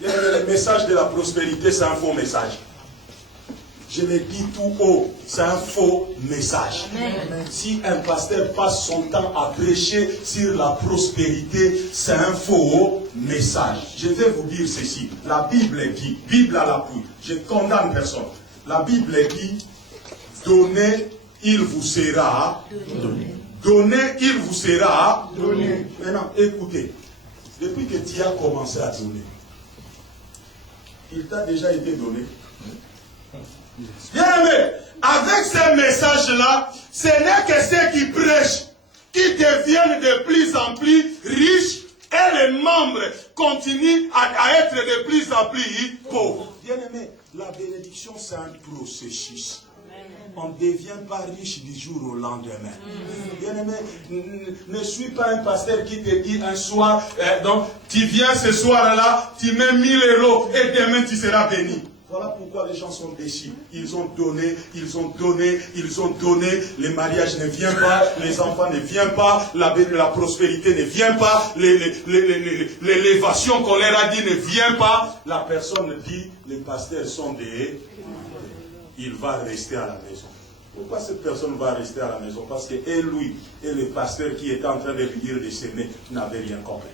Le message de la prospérité, c'est un faux message. Je le dis tout haut, c'est un faux message. Amen. Si un pasteur passe son temps à prêcher sur la prospérité, c'est un faux message. Je vais vous dire ceci. La Bible dit, Bible à l'appui, je condamne personne. La Bible dit, donnez, il vous sera donné. Donnez, il vous sera donné. Maintenant, écoutez, depuis que tu as commencé à donner, il t'a déjà été donné. Bien aimé, avec ces messages-là, ce n'est que ceux qui prêchent, qui deviennent de plus en plus riches, et les membres continuent à être de plus en plus pauvres. Bien aimé, la bénédiction, c'est un processus. On ne devient pas riche du jour au lendemain. Bien aimé, ne suis pas un pasteur qui te dit un soir, donc tu viens ce soir-là, tu mets 1000 € et demain tu seras béni. Voilà pourquoi les gens sont déçus. Ils ont donné, ils ont donné, ils ont donné. Les mariages ne viennent pas, les enfants ne viennent pas, la prospérité ne vient pas, l'élévation qu'on leur a dit ne vient pas. La personne dit, les pasteurs sont des... Il va rester à la maison. Pourquoi cette personne va rester à la maison? Parce que et lui et le pasteur qui était en train de lui dire de s'aimer n'avaient rien compris.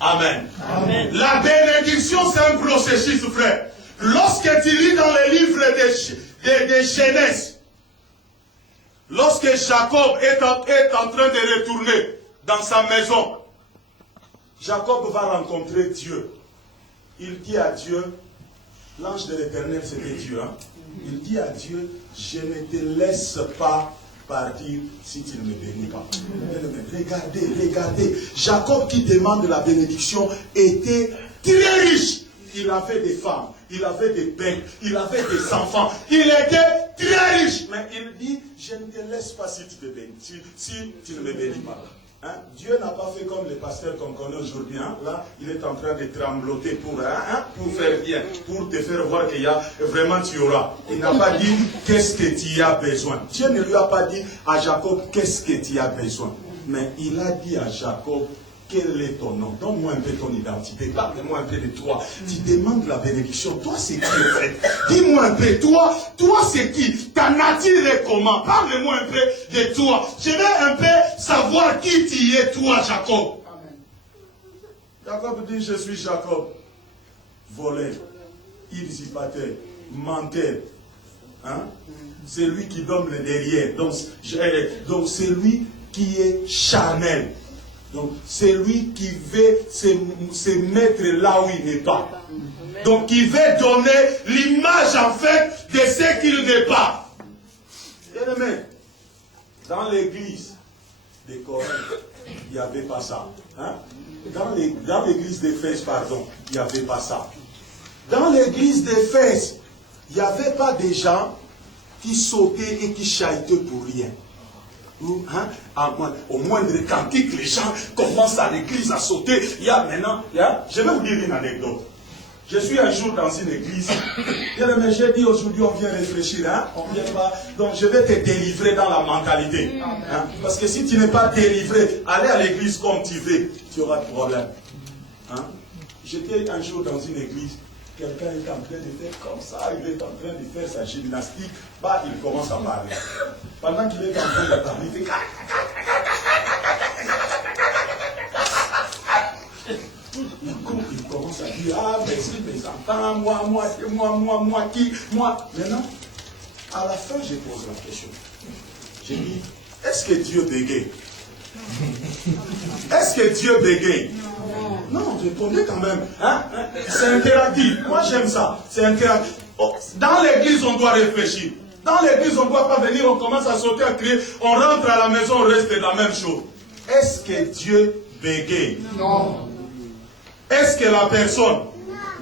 Amen. Amen. La bénédiction, c'est un processus, frère. Lorsque tu lis dans les livres de Genèse, lorsque Jacob est en train de retourner dans sa maison, Jacob va rencontrer Dieu. Il dit à Dieu, l'ange de l'Éternel, c'était Dieu. Hein? Il dit à Dieu, je ne te laisse pas partir si tu ne me bénis pas. Regardez, regardez. Jacob qui demande la bénédiction était très riche. Il avait des femmes, il avait des becs, il avait des enfants. Il était très riche. Mais il dit, je ne te laisse pas si tu te bénis, si tu ne me bénis pas. Hein? Dieu n'a pas fait comme les pasteurs qu'on connaît aujourd'hui. Hein? Là, il est en train de trembloter pour faire bien, pour te faire voir qu'il y a vraiment tu auras. Il n'a pas dit qu'est-ce que tu as besoin. Dieu ne lui a pas dit à Jacob qu'est-ce que tu as besoin. Mais il a dit à Jacob, quel est ton nom? Donne-moi un peu ton identité. Parle-moi un peu de toi. Tu demandes la bénédiction. Toi, c'est qui, en fait? Dis-moi un peu. Toi, c'est qui? Ta nature est comment? Parle-moi un peu de toi. Je veux un peu savoir qui tu es, toi, Jacob. Amen. Jacob dit, je suis Jacob. Voleur, usurpateur, menteur. Hein? C'est lui qui donne le derrière. Donc c'est lui qui est charnel. Donc, c'est lui qui veut se mettre là où il n'est pas. Donc, il veut donner l'image, en fait, de ce qu'il n'est pas. Bien aimé, dans l'église de Corinthe, il n'y avait pas ça. Hein? Dans l'église d'Éphèse, pardon, il n'y avait pas ça. Dans l'église d'Éphèse, il n'y avait pas des gens qui sautaient et qui chahutaient pour rien. Hein? Au moindre cantique, les gens commencent à l'église à sauter. Il y a maintenant, je vais vous dire une anecdote. Je suis un jour dans une église. Mais j'ai dit aujourd'hui on vient réfléchir. Hein? On vient pas. Donc je vais te délivrer dans la mentalité. Hein? Parce que si tu n'es pas délivré, aller à l'église comme tu veux, tu auras de problème. Hein? J'étais un jour dans une église. Quelqu'un est en train de faire comme ça, il est en train de faire sa gymnastique, bah, il commence à parler. Pendant qu'il est en train de parler, il fait... Il commence à dire, ah, merci mes enfants, moi, qui, moi. Maintenant, à la fin, je pose la question. J'ai dit, est-ce que Dieu bégaye? Est-ce que Dieu bégaye? Non, répondez quand même. Hein? C'est interactif. Moi, j'aime ça. C'est interactif. Dans l'église, on doit réfléchir. Dans l'église, on ne doit pas venir, on commence à sauter, à crier. On rentre à la maison, on reste la même chose. Est-ce que Dieu bégaye? Non. Est-ce que la personne,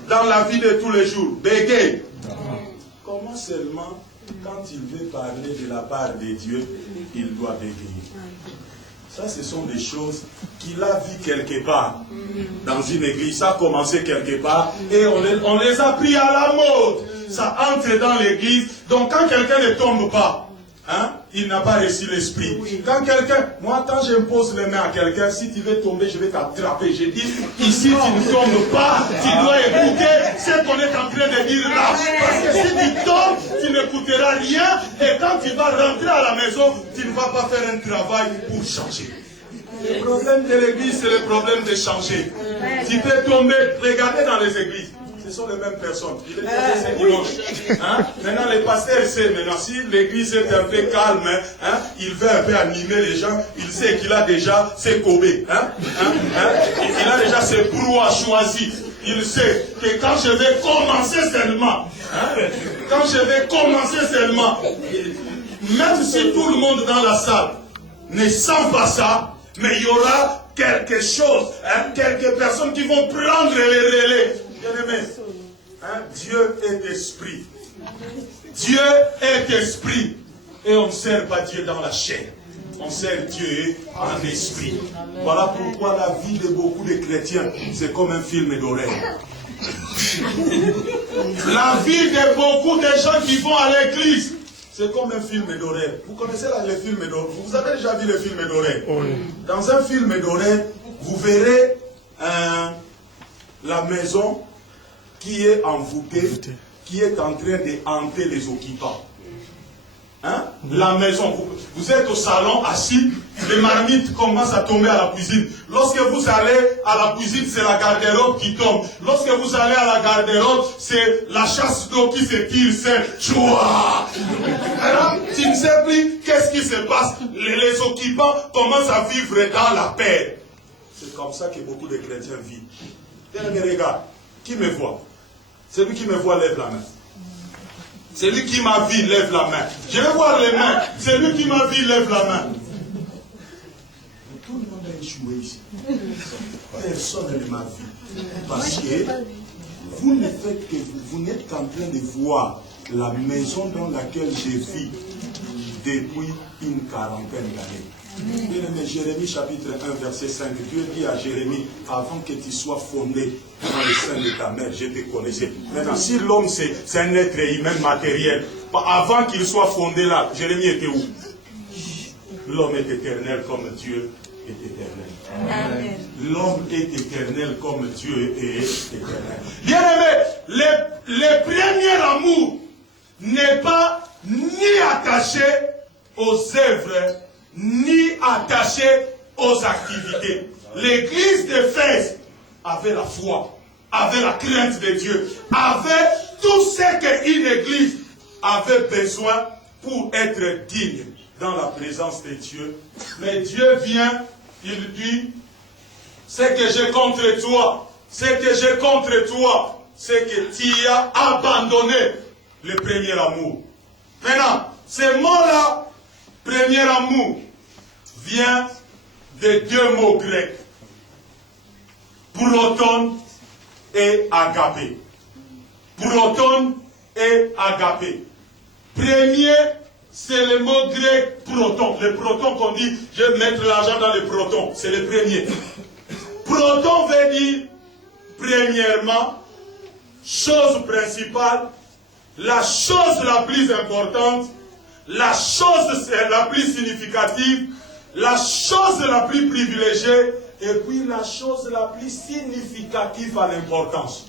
dans la vie de tous les jours, bégaye? Non. Comment seulement, quand il veut parler de la part de Dieu, il doit bégayer? Ça, ce sont des choses qu'il a vues quelque part dans une église. Ça a commencé quelque part et on les a pris à la mode. Ça entre dans l'église. Donc, quand quelqu'un ne tombe pas, hein, il n'a pas reçu l'esprit. Quand quelqu'un, moi quand j'impose les mains à quelqu'un, si tu veux tomber, je vais t'attraper. Je dis, ici tu ne tombes pas, tu dois écouter ce qu'on est en train de dire là. Parce que si tu tombes, tu n'écouteras rien. Et quand tu vas rentrer à la maison, tu ne vas pas faire un travail pour changer. Le problème de l'église, c'est le problème de changer. Tu peux tomber, regardez dans les églises. Ce sont les mêmes personnes. Il est tombé ce dimanche. Hein? Maintenant, les pasteurs savent maintenant, si l'église est un peu calme, hein, il veut un peu animer les gens, il sait qu'il a déjà ses kobés. Hein? Il a déjà ses brouhahs choisis. Il sait que quand je vais commencer seulement, hein, quand je vais commencer seulement, même si tout le monde dans la salle ne sent pas ça, mais il y aura quelque chose, hein, quelques personnes qui vont prendre les relais. Bien-aimés, hein, Dieu est esprit. Dieu est esprit. Et on ne sert pas Dieu dans la chair. On sert Dieu en esprit. Voilà pourquoi la vie de beaucoup de chrétiens, c'est comme un film d'horreur. La vie de beaucoup de gens qui vont à l'église, c'est comme un film d'horreur. Vous connaissez les films d'horreur? Vous avez déjà vu les films d'horreur? Oui. Dans un film d'horreur, vous verrez la maison qui est envoûtée, qui est en train de hanter les occupants. Hein? La maison, vous êtes au salon assis, les marmites commencent à tomber à la cuisine. Lorsque vous allez à la cuisine, c'est la garde-robe qui tombe. Lorsque vous allez à la garde-robe, c'est la chasse d'eau qui se tire, c'est choua. Alors, tu ne sais plus qu'est-ce qui se passe. Les occupants commencent à vivre dans la paix. C'est comme ça que beaucoup de chrétiens vivent. Bien, regarde, qui me voit? Celui qui me voit lève la main. Celui qui m'a vu lève la main. Je vais voir les mains. Celui qui m'a vu lève la main. Tout le monde a échoué ici. Personne ne m'a vu. Parce que vous ne faites que vous n'êtes qu'en train de voir la maison dans laquelle je vis depuis une quarantaine d'années. Bien-aimé, Jérémie chapitre 1 verset 5, Dieu dit à Jérémie, avant que tu sois fondé dans le sein de ta mère, je te connaissais. Maintenant, si l'homme c'est un être humain matériel, avant qu'il soit fondé là, Jérémie était où? L'homme est éternel comme Dieu est éternel. L'homme est éternel comme Dieu est éternel. Bien-aimé, le premier amour n'est pas ni attaché aux œuvres, ni attaché aux activités. L'église d'Éphèse avait la foi, avait la crainte de Dieu, avait tout ce qu'une église avait besoin pour être digne dans la présence de Dieu. Mais Dieu vient, il dit, ce que j'ai contre toi, c'est que tu as abandonné le premier amour. Maintenant, ce mot-là, premier amour, vient de deux mots grecs. Proton et agapé. Proton et agapé. Premier, c'est le mot grec proton. Le proton qu'on dit, je vais mettre l'argent dans le proton. C'est le premier. Proton veut dire, premièrement, chose principale, la chose la plus importante, la chose la plus significative, la chose la plus privilégiée, et puis la chose la plus significative à l'importance.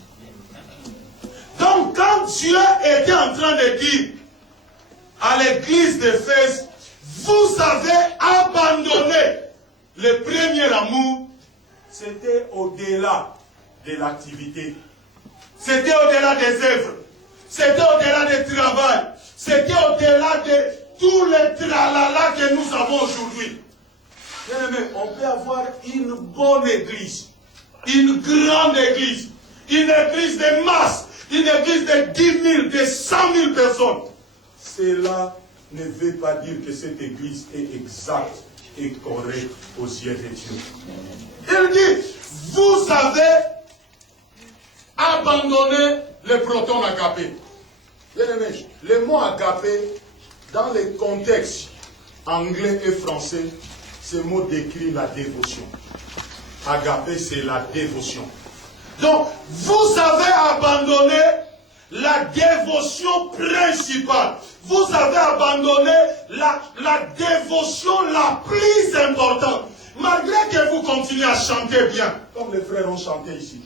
Donc quand Dieu était en train de dire à l'église d'Éphèse, vous avez abandonné le premier amour, c'était au-delà de l'activité. C'était au-delà des œuvres. C'était au-delà du travail. C'était au-delà de tous les tralala que nous avons aujourd'hui. Bien-aimé, on peut avoir une bonne église, une grande église, une église de masse, une église de 10 000, de 100 000 personnes. Cela ne veut pas dire que cette église est exacte et correcte aux yeux de Dieu. Il dit, vous avez abandonné le proton agapé. Bien-aimé, le mot agapé, dans les contextes anglais et français, ce mot décrit la dévotion. Agapé, c'est la dévotion. Donc, vous avez abandonné la dévotion principale. Vous avez abandonné la dévotion la plus importante. Malgré que vous continuez à chanter bien, comme les frères ont chanté ici.